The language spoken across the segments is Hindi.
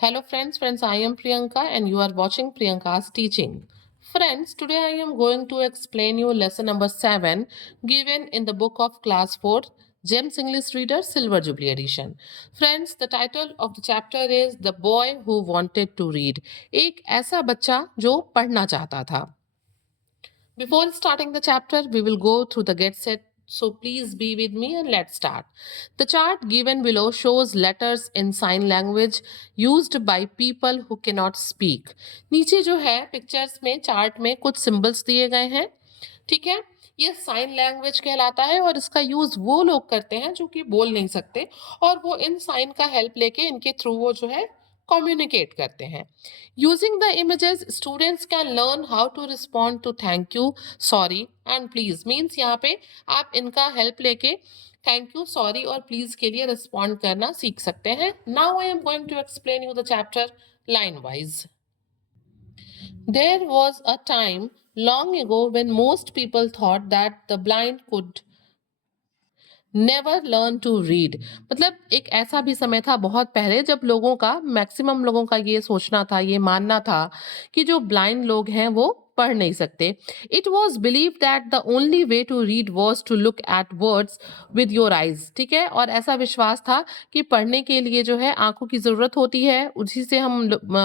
Hello friends, I am Priyanka and you are watching Priyanka's teaching. Friends, today I am going to explain you lesson number 7 given in the book of class 4, James English Reader Silver Jubilee Edition. Friends, the title of the chapter is The Boy Who Wanted to Read. एक ऐसा बच्चा जो पढ़ना चाहता था. Before starting the chapter, we will go through the get set. So please be with me and let's start. The chart given below shows letters in sign language used by people who cannot speak. नीचे जो है पिक्चर्स में चार्ट में कुछ सिंबल्स दिए गए हैं. ठीक है, ये साइन लैंग्वेज कहलाता है और इसका यूज वो लोग करते हैं जो कि बोल नहीं सकते और वो इन साइन का हेल्प लेके इनके थ्रू वो जो है कम्युनिकेट करते हैं. Using the images students can learn how to respond to thank you, sorry and please. Means यहाँ पे आप इनका हेल्प लेके थैंक यू, सॉरी और प्लीज के लिए रिस्पॉन्ड करना सीख सकते हैं. Now I am going to explain you the chapter line wise. There was a time long ago when most people thought that the blind could never learn to read. मतलब एक ऐसा भी समय था बहुत पहले जब लोगों का मैक्सिमम लोगों का ये सोचना था, ये मानना था कि जो ब्लाइंड लोग हैं वो पढ़ नहीं सकते. It was believe that the only way to read was to look at words with your eyes. ठीक है, और ऐसा विश्वास था कि पढ़ने के लिए जो है आंखों की जरूरत होती है, उसी से हम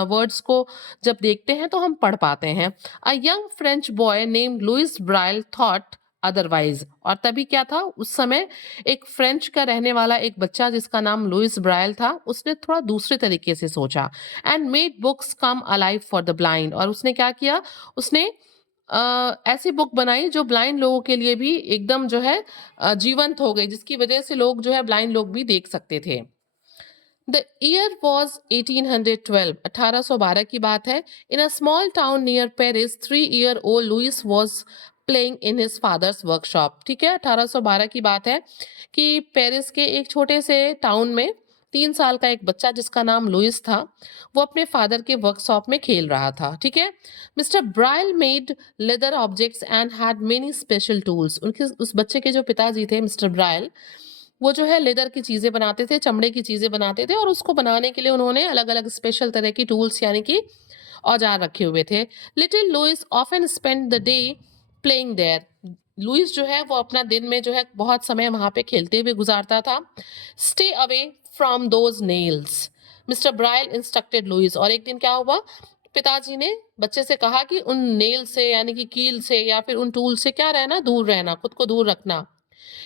वर्ड्स को जब देखते हैं तो हम पढ़ पाते हैं. A young French boy named Louis Braille thought otherwise. और तभी क्या था, उस समय एक फ्रेंच का रहने वाला एक बच्चा जिसका नाम लुइस ब्रायल था, उसने थोड़ा दूसरे तरीके से सोचा. And made books come alive for the blind. और उसने क्या किया, उसने ऐसी बुक बनाई जो ब्लाइंड लोगों के लिए भी एकदम जो है जीवंत हो गई, जिसकी वजह से लोग जो है ब्लाइंड लोग भी देख सकते थे. The year was 1812. 1812 की बात है. In a small town near Paris 3 year old Louis was playing in his father's workshop. ठीक है, 1812 की बात है कि पेरिस के एक छोटे से टाउन में 3 साल का एक बच्चा जिसका नाम लुइस था, वो अपने फादर के वर्कशॉप में खेल रहा था. ठीक है, mister Braille made leather objects and had many special tools. उनके उस बच्चे के जो पिताजी थे मिस्टर ब्राइल, वो जो है लेदर की चीजें बनाते थे, चमड़े की चीजें बनाते थे और उसको बनाने के लिए उन्होंने अलग अलग स्पेशल तरह की टूल्स यानी कि औजार रखे हुए थे. Little Louis often spend the day playing there. Louis जो है वो अपना दिन में जो है बहुत समय वहां पे खेलते हुए गुजारता था. Stay away from those nails, mister Braille instructed Louis. और एक दिन क्या हुआ, पिताजी ने बच्चे से कहा कि उन नेल से यानी कि कील से या फिर उन टूल से क्या रहना, दूर रहना, खुद को दूर रखना.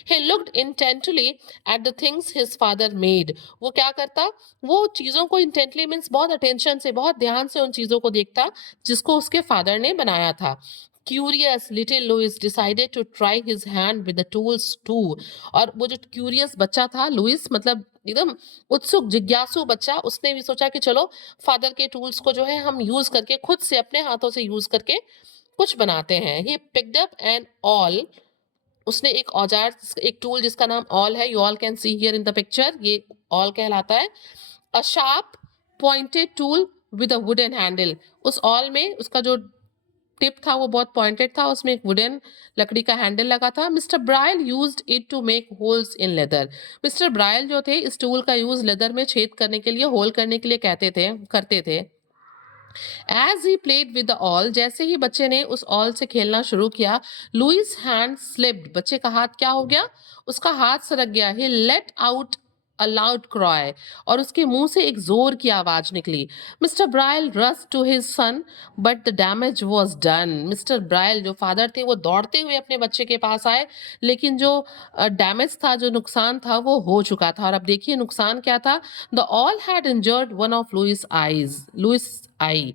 He looked intently at the things his father made. वो क्या करता, वो चीजों को intently means बहुत attention से, बहुत ध्यान से उन चीजों को देखता जिसको उसके फादर ने बनाया था. Curious little Louis decided to try his hand with the tools too. और वो जो क्यूरियस बच्चा था लुइस, मतलब एकदम उत्सुक जिज्ञासु बच्चा, उसने भी सोचा कि चलो फादर के टूल्स को जो है हम यूज करके, खुद से अपने हाथों से यूज करके कुछ बनाते हैं. He picked up an awl. उसने एक औजार, एक टूल जिसका नाम ऑल है, you all can see here in the picture, ये ऑल कहलाता है. A sharp pointed tool with a wooden handle. उस ऑल में उसका जो टिप था वो बहुत पॉइंटेड था, उसमें एक वुडन लकड़ी का हैंडल लगा था. Mister Braille used it to make holes in leather. Mister Braille जो थे इस टूल का यूज लेदर में छेद करने के लिए, होल करने के लिए करते थे. As he played with the awl, जैसे ही बच्चे ने उस ऑल से खेलना शुरू किया, लुइस हैंड स्लिप्ड. बच्चे का हाथ क्या हो गया, उसका हाथ सरक गया. He let out a loud cry. और उसके मुंह से एक जोर की आवाज निकली. Mister Braille rush to his son but the damage was done. Mister Braille जो फादर थे वो दौड़ते हुए अपने बच्चे के पास आए, लेकिन जो डैमेज था, जो नुकसान था वो हो चुका था. और अब देखिए नुकसान क्या था. The awl had injured one of Louis eye.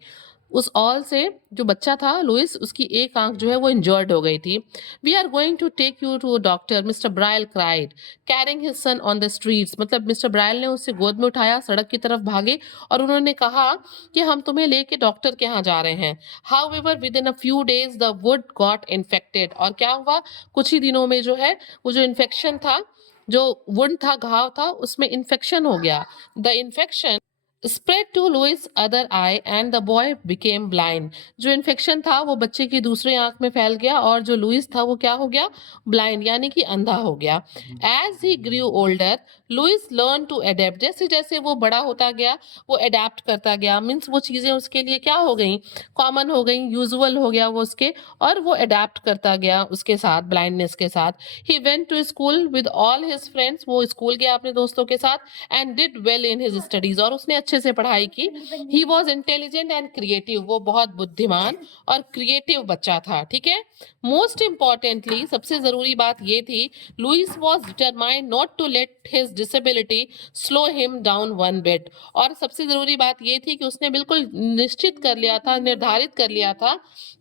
उस ऑल से जो बच्चा था लुइस, उसकी एक आंख जो है वो इंजर्ड हो गई थी. We are going to take you to a doctor, mister Braille cried, carrying his son on the streets. मतलब मिस्टर ब्रायल ने उससे गोद में उठाया, सड़क की तरफ भागे और उन्होंने कहा कि हम तुम्हें लेके डॉक्टर के यहाँ जा रहे हैं. How ever with in a few days the wood got infected. और क्या हुआ, कुछ ही दिनों में जो है वो जो इन्फेक्शन था, जो वुंड था, घाव था, उसमें इन्फेक्शन हो गया. The infection spread to Louis other eye and the boy became blind. जो इन्फेक्शन था वो बच्चे की दूसरी आंख में फैल गया और जो लुइस था वो क्या हो गया, ब्लाइंड यानी कि अंधा हो गया। As he grew older Louis learn to adapt. जैसे जैसे वो बड़ा होता गया वो अडेप्ट करता गया, मीन्स वो चीज़ें उसके लिए क्या हो गई, कॉमन हो गई, यूजुअल हो गया वो उसके, और वो अडेप्ट करता गया उसके साथ, ब्लाइंडनेस के साथ। He went to school with all his friends. वो स्कूल गया अपने दोस्तों के साथ and did well in his studies, और उसने अच्छे से पढ़ाई की। He was intelligent and creative. वो बहुत बुद्धिमान और क्रिएटिव बच्चा था। ठीक है, मोस्ट इंपॉर्टेंटली सबसे जरूरी बात ये थी, Louis was determined not to let his disability slow him down one bit. और सबसे जरूरी बात ये थी कि उसने बिल्कुल निश्चित कर लिया था, निर्धारित कर लिया था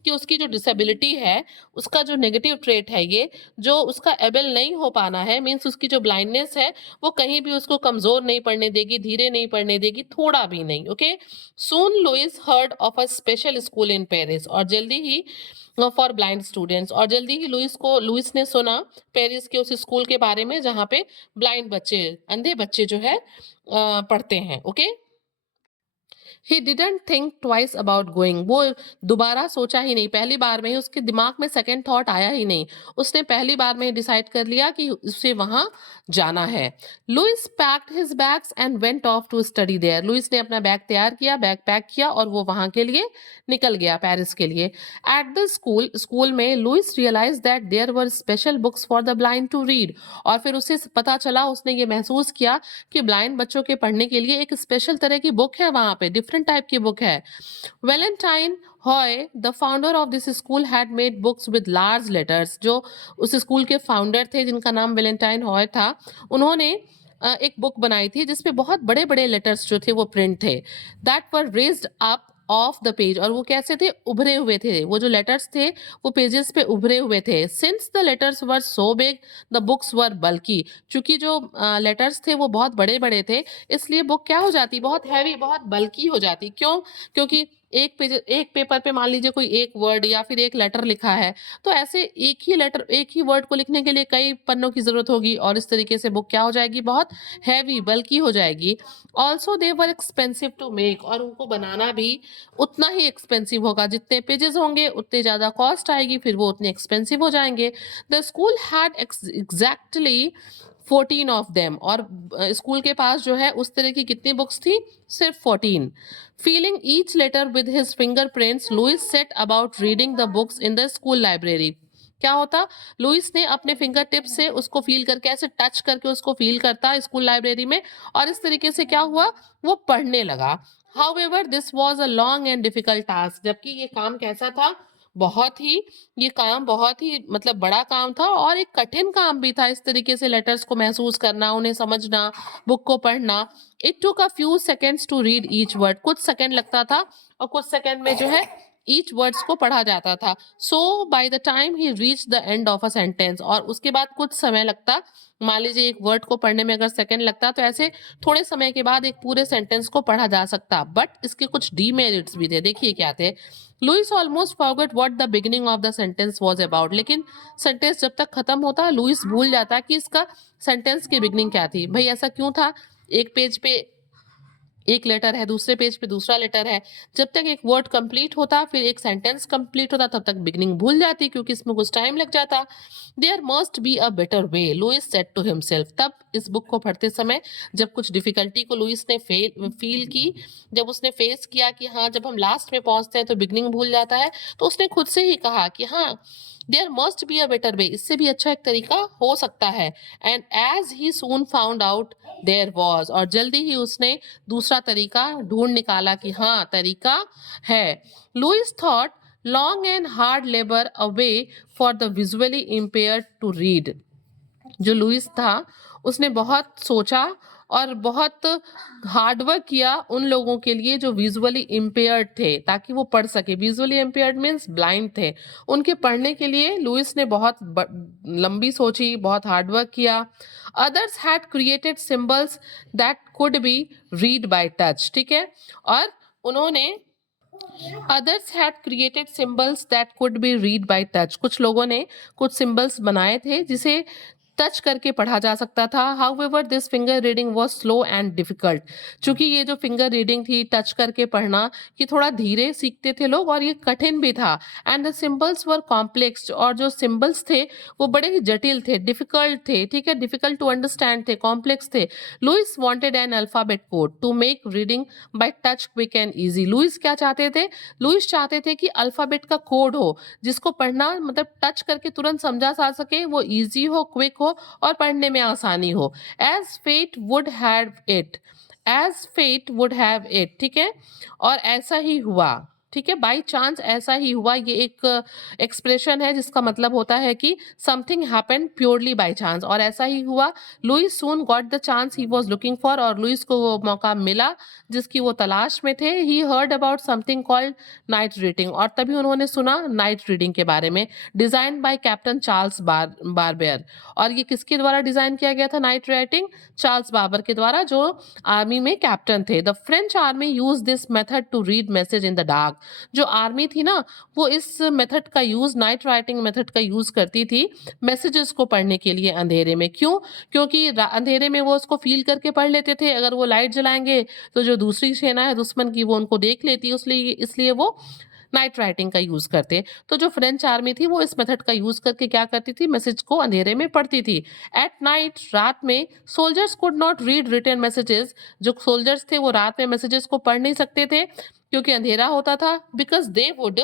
कि उसकी जो डिसेबिलिटी है, उसका जो नेगेटिव ट्रेट है, ये जो उसका एबल नहीं हो पाना है, मीन्स उसकी जो ब्लाइंडनेस है, वो कहीं भी उसको कमजोर नहीं पड़ने देगी, धीरे नहीं पड़ने देगी, थोड़ा भी नहीं। Okay, soon Louis heard of a special school in Paris. और जल्दी ही फॉर ब्लाइंड स्टूडेंट्स, और जल्दी ही लुइस ने सुना पेरिस के उस स्कूल के बारे में जहाँ पे ब्लाइंड बच्चे, अंधे बच्चे जो है पढ़ते हैं। Okay, he didn't think twice about going. वो दोबारा सोचा ही नहीं, पहली बार में ही उसके दिमाग में सेकंड थॉट आया ही नहीं। उसने पहली बार में डिसाइड कर लिया कि उसे वहां जाना है। Louis packed his bags and went off to study there. Louis ने अपना बैग तैयार किया, बैग पैक किया और वो वहां के लिए निकल गया, पेरिस के लिए। एट द स्कूल में Louis realise that there were special books for the blind to read. और फिर उसे पता चला, उसने ये महसूस किया कि ब्लाइंड बच्चों के पढ़ने के लिए एक स्पेशल तरह की बुक है, वहां पे डिफरेंट टाइप की बुक है। Valentine हॉय the founder of this school had made books with large letters. जो उस स्कूल के फाउंडर थे जिनका नाम वेलेंटाइन हॉय था, उन्होंने एक बुक बनाई थी जिसपे बहुत बड़े बड़े लेटर्स जो थे वो प्रिंट थे, that were raised up of the page. और वो कैसे थे, उभरे हुए थे, वो जो लेटर्स थे वो पेजेस पे उभरे हुए थे। Since the letters were so big the books were bulky. चूंकि जो लेटर्स थे वो बहुत बड़े बड़े थे, इसलिए बुक क्या हो जाती, बहुत हैवी, बहुत बल्की हो जाती। क्यों? क्योंकि एक पेज, एक पेपर पे मान लीजिए कोई एक वर्ड या फिर एक लेटर लिखा है, तो ऐसे एक ही लेटर, एक ही वर्ड को लिखने के लिए कई पन्नों की जरूरत होगी, और इस तरीके से बुक क्या हो जाएगी, बहुत हैवी, बल्की हो जाएगी। Also they were expensive to make. और उनको बनाना भी उतना ही एक्सपेंसिव होगा, जितने पेजेस होंगे उतने ज्यादा कॉस्ट आएगी, फिर वो उतने एक्सपेंसिव हो जाएंगे। The school had exactly 14 of them. और स्कूल के पास जो है उस तरह की कितनी बुक्स थी, सिर्फ 14। Feeling each letter with his fingerprints Louis set about reading the books in the school library. क्या होता, लुइस ने अपने फिंगर टिप से उसको फील करके, ऐसे टच करके उसको फील करता स्कूल लाइब्रेरी में, और इस तरीके से क्या हुआ, वो पढ़ने लगा। However this was a long and difficult task. जबकि ये काम कैसा था, बहुत ही, ये काम बहुत ही मतलब बड़ा काम था और एक कठिन काम भी था, इस तरीके से लेटर्स को महसूस करना, उन्हें समझना, बुक को पढ़ना। It took a few seconds to read each word. कुछ सेकंड लगता था और कुछ सेकंड में जो है ईच वर्ड्स को पढ़ा जाता था। So by the time he reach the end of a sentence. और उसके बाद कुछ समय लगता, मान लीजिए एक वर्ड को पढ़ने में अगर सेकंड लगता, तो ऐसे थोड़े समय के बाद एक पूरे सेंटेंस को पढ़ा जा सकता। बट इसके कुछ डीमेरिट्स भी थे, देखिए क्या थे। Louis almost forgot what the beginning of the sentence was about. लेकिन सेंटेंस जब तक खत्म होता, लुइस भूल जाता कि इसका सेंटेंस की बिगिनिंग क्या थी। भाई ऐसा क्यों था, एक पेज पे एक लेटर है, दूसरे पेज पे दूसरा लेटर है, जब तक एक वर्ड कंप्लीट होता, फिर एक सेंटेंस कंप्लीट होता, तब तक बिगनिंग भूल जाती, क्योंकि इसमें कुछ टाइम लग जाता। There must be a better way, Louis said to himself. तब इस बुक को पढ़ते समय जब कुछ डिफिकल्टी को लुइस ने फील की, जब उसने फेस किया कि हाँ, जब हम लास्ट में पहुंचते हैं तो बिगनिंग भूल जाता है, तो उसने खुद से ही कहा कि हाँ, there must be a better way, इससे भी अच्छा एक तरीका हो सकता है। And as he soon found out there was, और जल्दी ही उसने दूसरा तरीका ढूंढ निकाला कि हाँ, तरीका है। Louis thought long and hard labour a way for the visually impaired to read. जो लुइस था उसने बहुत सोचा और बहुत हार्डवर्क किया उन लोगों के लिए जो विजुअली इम्पेयर्ड थे, ताकि वो पढ़ सके। विजुअली इम्पेयर्ड मीन्स ब्लाइंड थे, उनके पढ़ने के लिए लुइस ने बहुत लंबी सोची, बहुत हार्डवर्क किया। Others had created symbols that could be read by touch. ठीक है, और उन्होंने others had created symbols that could be read by touch. कुछ लोगों ने कुछ सिंबल्स बनाए थे जिसे टच करके पढ़ा जा सकता था। However this finger reading was slow and difficult. चूंकि ये जो फिंगर रीडिंग थी, टच करके पढ़ना, ये थोड़ा धीरे सीखते थे लोग और ये कठिन भी था। And the symbols were complex, और जो सिंबल्स थे वो बड़े ही जटिल थे, डिफिकल्ट थे, ठीक है, डिफिकल्ट टू अंडरस्टैंड थे, कॉम्प्लेक्स थे। Louis wanted an alphabet code to make reading by touch quick and easy. Louis क्या चाहते थे? लुइस चाहते थे कि अल्फाबेट का कोड हो जिसको पढ़ना मतलब टच करके तुरंत समझा जा सके, वो इजी हो, क्विक हो और पढ़ने में आसानी हो। As fate would have it, as fate would have it, ठीक है, और ऐसा ही हुआ, ठीक है, बाई चांस ऐसा ही हुआ। ये एक एक्सप्रेशन है जिसका मतलब होता है कि something happened purely by chance, और ऐसा ही हुआ। Louis soon got the chance he was looking for, और लुइस को वो मौका मिला जिसकी वो तलाश में थे। He heard about something called night reading, और तभी उन्होंने सुना नाइट रीडिंग के बारे में। Design by captain Charles Barbier, और ये किसके द्वारा डिजाइन किया गया था नाइट राइटिंग? चार्ल्स बाबर के द्वारा, जो आर्मी में कैप्टन थे। The French army use this method to read message in the dark. जो आर्मी थी ना, वो इस मेथड का यूज, नाइट राइटिंग मेथड का यूज करती थी मैसेजेस को पढ़ने के लिए अंधेरे में। क्यों? क्योंकि अंधेरे में वो उसको फील करके पढ़ लेते थे। अगर वो लाइट जलाएंगे तो जो दूसरी सेना है दुश्मन की, वो उनको देख लेती है, इसलिए वो नाइट राइटिंग का यूज करते। तो जो फ्रेंच आर्मी थी वो इस मेथड का यूज करके क्या करती थी? मैसेज को अंधेरे में पढ़ती थी। एट नाइट, रात में, soldiers could not read written messages. जो सोल्जर्स थे वो रात में मैसेजेस को पढ़ नहीं सकते थे क्योंकि अंधेरा होता था। Because they would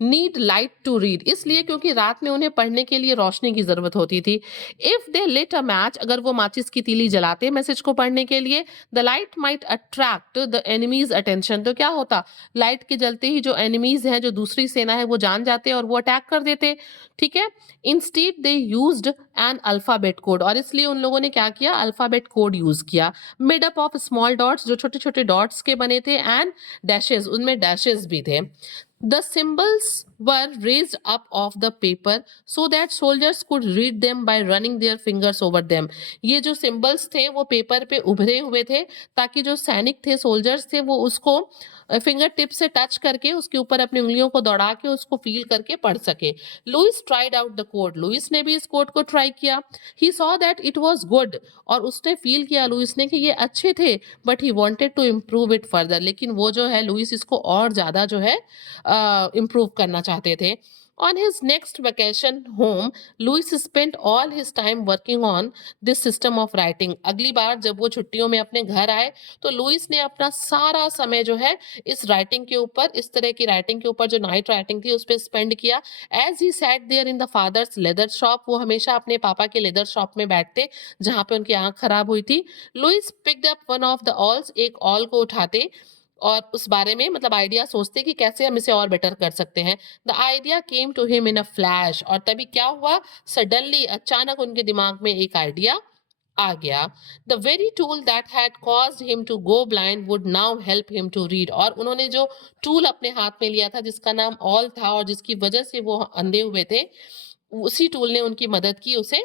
need light to read, इसलिए क्योंकि रात में उन्हें पढ़ने के लिए रोशनी की जरूरत होती थी। If they lit a match, अगर वो माचिस की तीली जलाते मैसेज को पढ़ने के लिए, the light might attract the enemies attention, तो क्या होता? लाइट के जलते ही जो एनिमीज हैं, जो दूसरी सेना है, वो जान जाते और वो अटैक कर देते, ठीक है। Instead they used N alphabet code, और इसलिए उन लोगों ने क्या किया? अल्फाबेट कोड यूज किया। Made up of small dots, जो छोटे छोटे डॉट्स के बने थे, एंड डैशेस, उनमें डैशेस भी थे। The symbols were raised up off the paper so that soldiers could read them by running their fingers over them. ये जो symbols थे वो पेपर पे उभरे हुए थे ताकि जो सैनिक थे, सोल्जर्स थे, वो उसको फिंगर टिप से टच करके उसके ऊपर अपनी उंगलियों को दौड़ा के उसको फील करके पढ़ सके। Louis tried out the code, Louis ने भी इस कोड को ट्राई किया। He saw that it was good, और उसने फील किया लुइस ने कि ये अच्छे थे, but he wanted to improve it further. लेकिन वो जो है लुइस इसको और ज्यादा जो है इम्प्रूव करना चाहते थे। On his next vacation home, Louis spent all his time working on this system of writing. अगली बार जब वो छुट्टियों में अपने घर आए तो लुइस ने अपना सारा समय जो है इस राइटिंग के ऊपर, इस तरह की राइटिंग के ऊपर, जो नाइट राइटिंग थी, उस पर स्पेंड किया। As he sat there in the father's leather shop, वो हमेशा अपने पापा के लेदर शॉप में बैठते जहाँ पे उनकी आंख खराब हुई थी। Louis picked up one of the awls, एक ऑल को उठाते और उस बारे में मतलब आइडिया सोचते कि कैसे हम इसे और बेटर कर सकते हैं। The idea came to him in a flash, और तभी क्या हुआ? सडनली, अचानक उनके दिमाग में एक आइडिया आ गया। The very tool that had caused him to go blind would now help him to read, और उन्होंने जो टूल अपने हाथ में लिया था जिसका नाम ऑल था और जिसकी वजह से वो अंधे हुए थे, उसी टूल ने उनकी मदद की उसे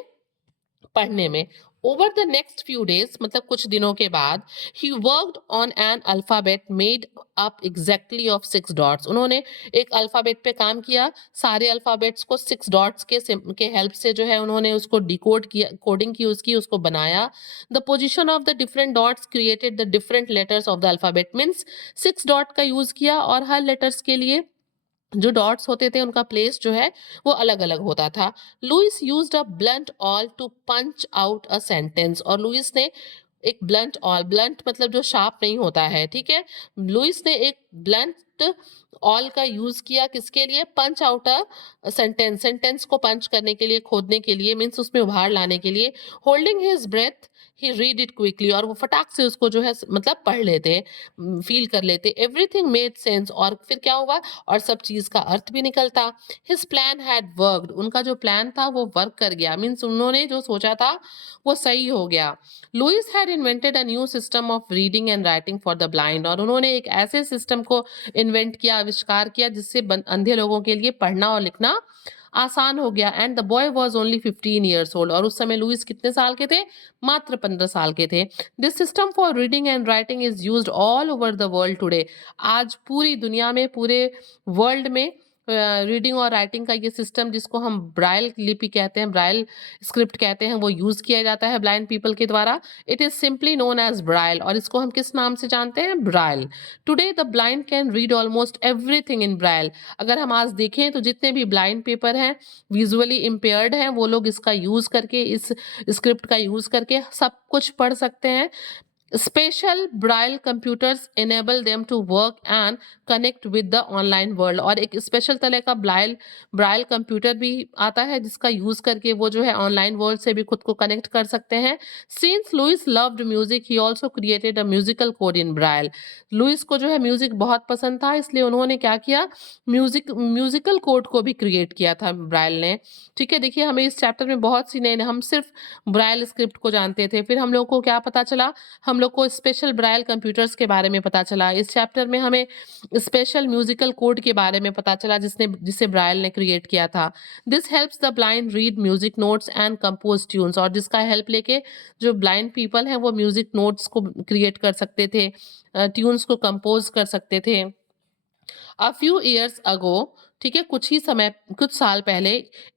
पढ़ने में। Over the next few days, मतलब कुछ दिनों के बाद, he worked on an alphabet made up exactly of 6 dots. उन्होंने एक अल्फाबेट पे काम किया, सारे अल्फाबेट्स को 6 डॉट्स के हेल्प से जो है उन्होंने उसको डिकोड किया, कोडिंग की उसकी, उसको बनाया। The position of the different dots created the different letters of the alphabet, means 6 dot का यूज किया और हर लेटर्स के लिए जो डॉट्स होते थे उनका प्लेस जो है वो अलग अलग होता था। Louis used a blunt awl to punch out a sentence, और लुइस ने एक ब्लंट ऑल, ब्लंट मतलब जो शार्प नहीं होता है, ठीक है, लुइस ने एक ब्लंट ऑल का यूज किया किसके लिए? Punch out a sentence, sentence को पंच करने के लिए, खोदने के लिए, मीन्स उसमें उभार लाने के लिए। Holding his breath he read it quickly, और वो फटाक से उसको जो है मतलब पढ़ लेते, फील कर लेते। एवरीथिंग मेड सेंस, और फिर क्या हुआ? और सब चीज का अर्थ भी निकलता। हिज प्लान हैड वर्कड, उनका जो प्लान था वो वर्क कर गया, मीन्स उन्होंने जो सोचा था वो सही हो गया। Louis had invented a new system of reading and writing for the blind, और उन्होंने एक ऐसे सिस्टम को इन्वेंट किया, आविष्कार किया, जिससे अंधे लोगों के लिए पढ़ना और लिखना आसान हो गया। And the boy was only 15 years old, और उस समय लुइस कितने साल के थे? मात्र 15 साल के थे। This system for reading and writing is used all over the world today, आज पूरी दुनिया में, पूरे वर्ल्ड में रीडिंग और राइटिंग का ये सिस्टम जिसको हम ब्राइल लिपि कहते हैं, ब्राइल स्क्रिप्ट कहते हैं, वो यूज किया जाता है ब्लाइंड पीपल के द्वारा। It is simply known as Braille, और इसको हम किस नाम से जानते हैं? Braille. Today the blind can read almost everything in Braille. अगर हम आज देखें तो जितने भी ब्लाइंड पेपर हैं, विजुअली इम्पेयर्ड हैं, वो लोग इसका यूज करके, इस स्क्रिप्ट का यूज करके सब कुछ पढ़ सकते हैं। Special Braille computers enable them to work and connect with the online world. और एक स्पेशल तरह का ब्राइल ब्राइल कंप्यूटर भी आता है जिसका यूज करके वो जो है ऑनलाइन वर्ल्ड से भी खुद को कनेक्ट कर सकते हैं। Since Louis loved music he also created a musical code in Braille. Louis को जो है म्यूजिक बहुत पसंद था, इसलिए उन्होंने क्या किया? म्यूजिकल कोड को भी क्रिएट किया था ब्राइल ने। ठीक है, देखिए हमें इस चैप्टर में बहुत सी नए, हम सिर्फ ब्राइल स्क्रिप्ट को जानते थे, फिर हम लोग को क्या पता चला? हम लोग को स्पेशल ब्राइल कंप्यूटर्स के बारे में पता चला। इस चैप्टर में हमें स्पेशल म्यूजिकल कोड के बारे में पता चला जिसे ब्राइल ने क्रिएट किया था। This helps the blind read music notes and compose tunes. और जिसका हेल्प लेके जो ब्लाइंड पीपल हैं वो म्यूजिक नोट्स को क्रिएट कर सकते थे, ट्यून्स को कंपोज कर सकते थे। अ फ्यू ईयर्स अगो, ठीक है, कुछ साल पहले,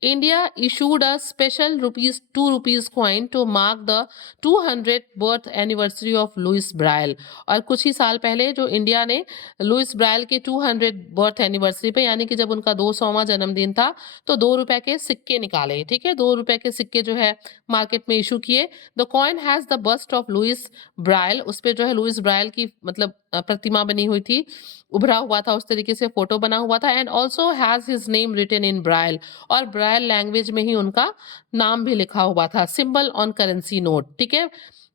India issued a special ₹2 coin to mark the 200 birth anniversary of Louis Braille. और कुछ ही साल पहले जो इंडिया ने लुइस ब्राइल के 200 बर्थ एनिवर्सरी पे, यानी कि जब उनका 200वां जन्मदिन था, तो ₹2 के सिक्के निकाले। ठीक है, ₹2 के सिक्के जो है मार्केट में इशू किए। The coin has the bust of Louis Braille, उस पे जो है लुइस ब्राइल की मतलब प्रतिमा बनी हुई थी, उभरा हुआ था, उस तरीके से फोटो बना हुआ था। And also has his name written in Braille, और ब्राइल लैंग्वेज में ही उनका नाम भी लिखा हुआ था। सिंबल ऑन करेंसी नोट, ठीक है,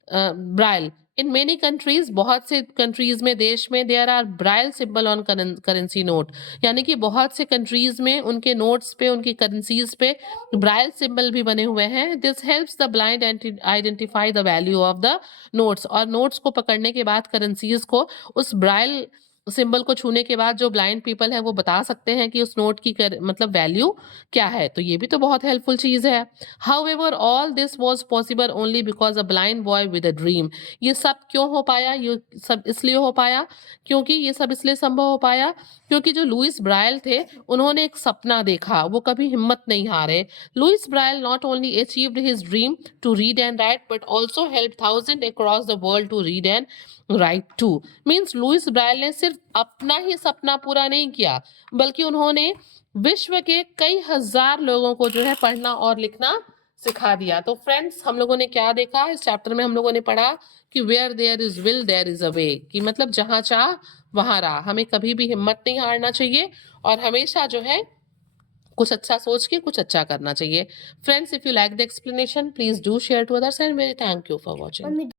ब्राइल इन मेनी कंट्रीज, बहुत से कंट्रीज में, देश में, there are Braille symbol on currency note, यानी कि बहुत से कंट्रीज में उनके नोट्स पे, उनकी करेंसीज पे ब्राइल सिंबल भी बने हुए हैं। This helps the blind identify the value of the notes. और नोट्स को पकड़ने के बाद, करेंसीज को उस ब्राइल सिंबल को छूने के बाद जो ब्लाइंड पीपल है वो बता सकते हैं कि उस नोट की मतलब वैल्यू क्या है। तो ये भी तो बहुत हेल्पफुल चीज है। However all this was possible only because a blind boy with a dream. ये सब क्यों हो पाया? ये सब इसलिए हो पाया, क्योंकि ये सब इसलिए संभव हो पाया क्योंकि जो लुइस ब्राइल थे, उन्होंने एक सपना देखा, वो कभी हिम्मत नहीं हारे। Louis Braille not only achieved his dream to read and write, but also help thousand across the world to read and write too. Means Louis Braille ने सिर्फ अपना ही सपना पूरा नहीं किया, बल्कि उन्होंने विश्व के कई हजार लोगों को जो है पढ़ना और लिखना सिखा दिया। तो फ्रेंड्स, हम लोगों ने क्या देखा इस चैप्टर में? हम लोगों ने पढ़ा कि where there is will there is a way, कि मतलब जहां चाह वहां राह। हमें कभी भी हिम्मत नहीं हारना चाहिए, और हमेशा जो है कुछ अच्छा सोच के कुछ अच्छा करना चाहिए। Friends, if you like the explanation, please do share to others, and very thank you for watching.